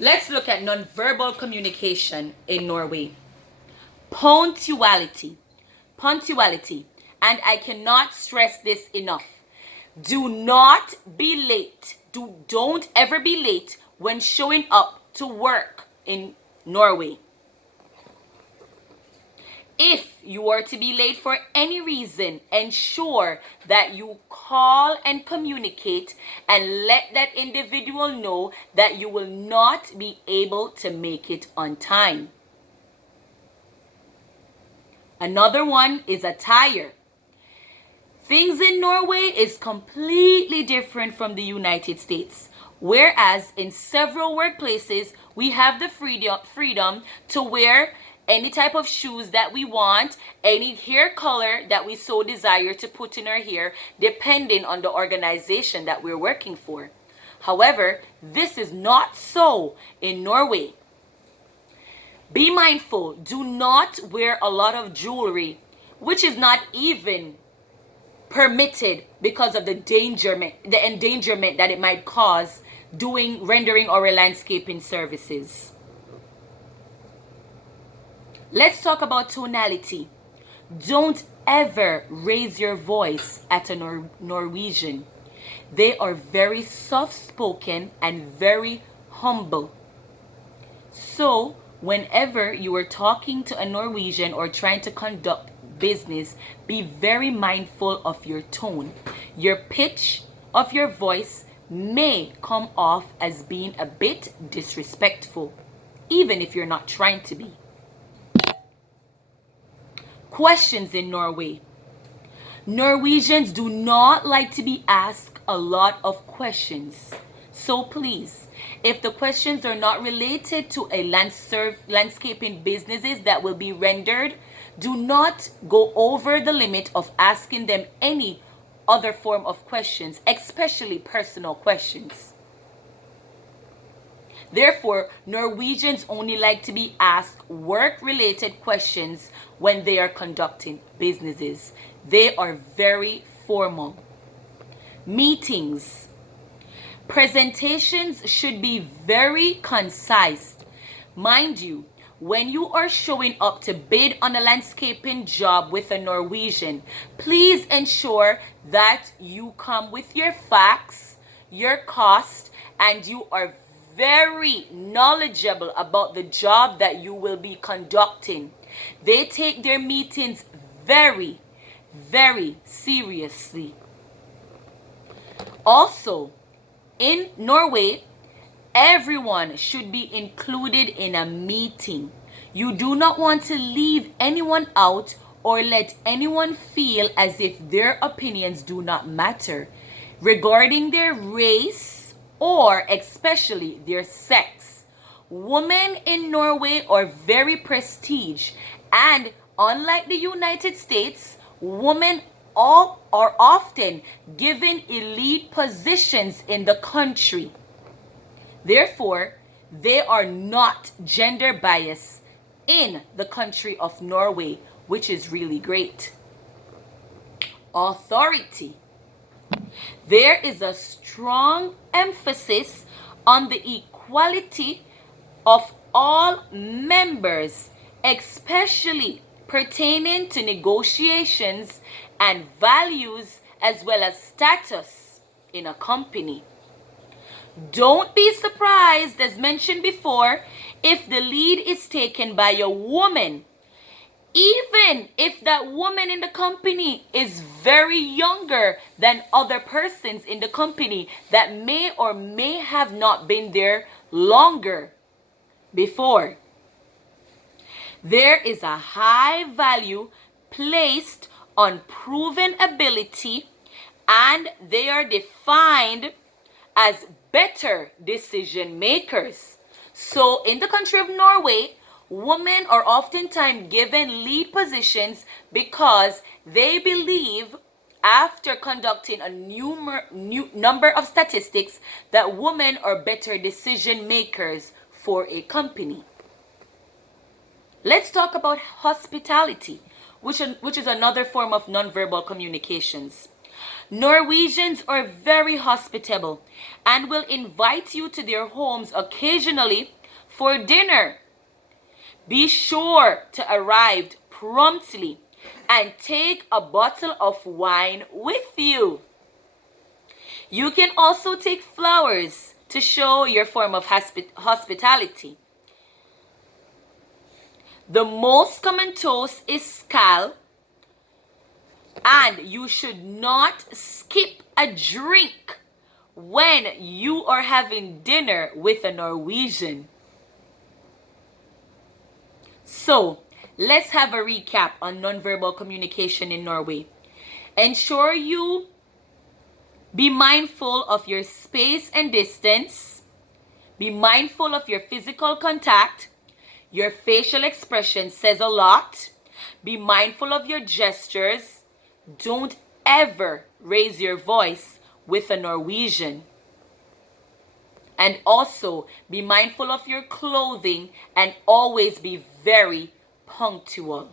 Let's look at nonverbal communication in Norway. Punctuality. Punctuality. And I cannot stress this enough. Do not be late. Don't ever be late when showing up to work in Norway. If you are to be late for any reason, ensure that you call and communicate and let that individual know that you will not be able to make it on time. Another one is attire. Things in Norway is completely different from the United States. Whereas in several workplaces, we have the freedom to wear any type of shoes that we want, any hair color that we so desire to put in our hair, depending on the organization that we're working for. However, this is not so in Norway. Be mindful, do not wear a lot of jewelry, which is not even permitted because of the endangerment that it might cause doing rendering or landscaping services. Let's talk about tonality. Don't ever raise your voice at a Norwegian. They are very soft-spoken and very humble. So, whenever you are talking to a Norwegian or trying to conduct business, be very mindful of your tone. Your pitch of your voice may come off as being a bit disrespectful, even if you're not trying to be. Questions in Norway. Norwegians do not like to be asked a lot of questions. So please, if the questions are not related to a landscaping businesses that will be rendered, do not go over the limit of asking them any other form of questions, especially personal questions. Therefore, Norwegians only like to be asked work-related questions when they are conducting businesses. They are very formal. Meetings. Presentations should be very concise. Mind you, when you are showing up to bid on a landscaping job with a Norwegian, please ensure that you come with your facts, your cost, and you are very knowledgeable about the job that you will be conducting. They take their meetings very, very seriously. Also, in Norway, everyone should be included in a meeting. You do not want to leave anyone out or let anyone feel as if their opinions do not matter regarding their race or especially their sex. Women in Norway are very prestige, and unlike the United States, women all are often given elite positions in the country. Therefore, they are not gender biased in the country of Norway, which is really great. Authority. There is a strong emphasis on the equality of all members, especially pertaining to negotiations and values as well as status in a company. Don't be surprised, as mentioned before, if the lead is taken by a woman, even if that woman in the company is very younger than other persons in the company that may or may have not been there longer before. There is a high value placed on proven ability, and they are defined as better decision makers. So in the country of Norway, women are oftentimes given lead positions because they believe, after conducting a new number of statistics, that women are better decision makers for a company. Let's talk about hospitality, which is another form of nonverbal communications. Norwegians are very hospitable and will invite you to their homes occasionally for dinner. Be sure to arrive promptly and take a bottle of wine with you. You can also take flowers to show your form of hospitality. The most common toast is skål, and you should not skip a drink when you are having dinner with a Norwegian. So, let's have a recap on nonverbal communication in Norway. Ensure you be mindful of your space and distance. Be mindful of your physical contact. Your facial expression says a lot. Be mindful of your gestures. Don't ever raise your voice with a Norwegian. And also be mindful of your clothing and always be very punctual.